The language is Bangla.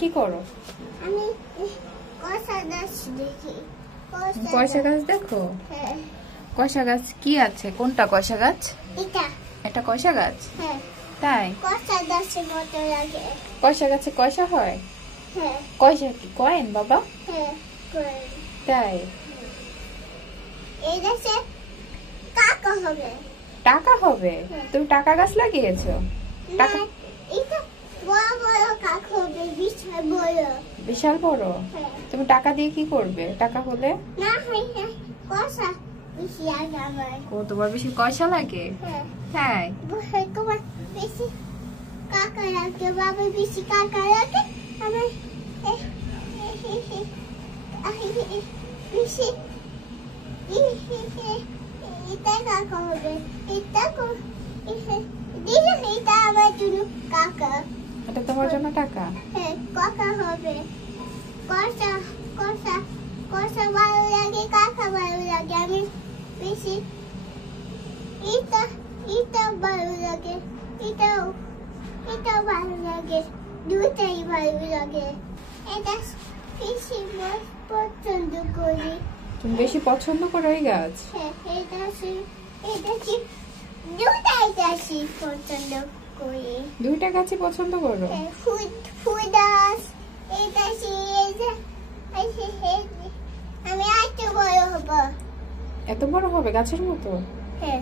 কি করো? আমি কয়সা গাছ দেখি। কয়সা গাছ দেখো? হ্যাঁ। কয়সা গাছ কি আছে? কোনটা কয়সা গাছ? এটা কয়সা গাছ? হ্যাঁ। তাই? কয়সা গাছের মতো লাগে। কয়সা গাছে কয়সা হয়? হ্যাঁ। কয়সা কি কয়েন বাবা? হ্যাঁ। তাই? এই গাছে টাকা হবে। টাকা হবে? তুমি টাকা গাছ লাগিয়েছো? টাকা এটা বড় বড় কাক হবে, বিশাল বড়। বিশাল বড়? হ্যাঁ। তুমি টাকা দিয়ে কি করবে টাকা হলে? না হয় না, কয়সা বেশি লাগে আমার। ও তোমার বেশি কয়সা লাগে? হ্যাঁ। তাই? তোমার বেশি কাকা লাগে, বাবা বেশি কাকা লাগে, আমার বেশি এটা কাকা হবে। এটা দিলে এটা আমার জন্য কাকা। এটা তোমার জন্য টাকা? হ্যাঁ, কাকা হবে। কয়সা কয়সা কয়সা ভালো লাগে, কাকা ভালো লাগে। আমি বেশি এটা ভালো লাগে, এটাও ভালো লাগে, দুটাই ভালো লাগে। এটা বেশি পছন্দ করি। তুমি বেশি পছন্দ করো এই গাছ? হ্যাঁ, এটা কি দুটাই গাছই পছন্দ করি। দুইটা গাছই পছন্দ করো? হ্যাঁ, ফুল গাছ এটা আমি এত বড় হব। এত বড় হবে গাছের মতো? হ্যাঁ।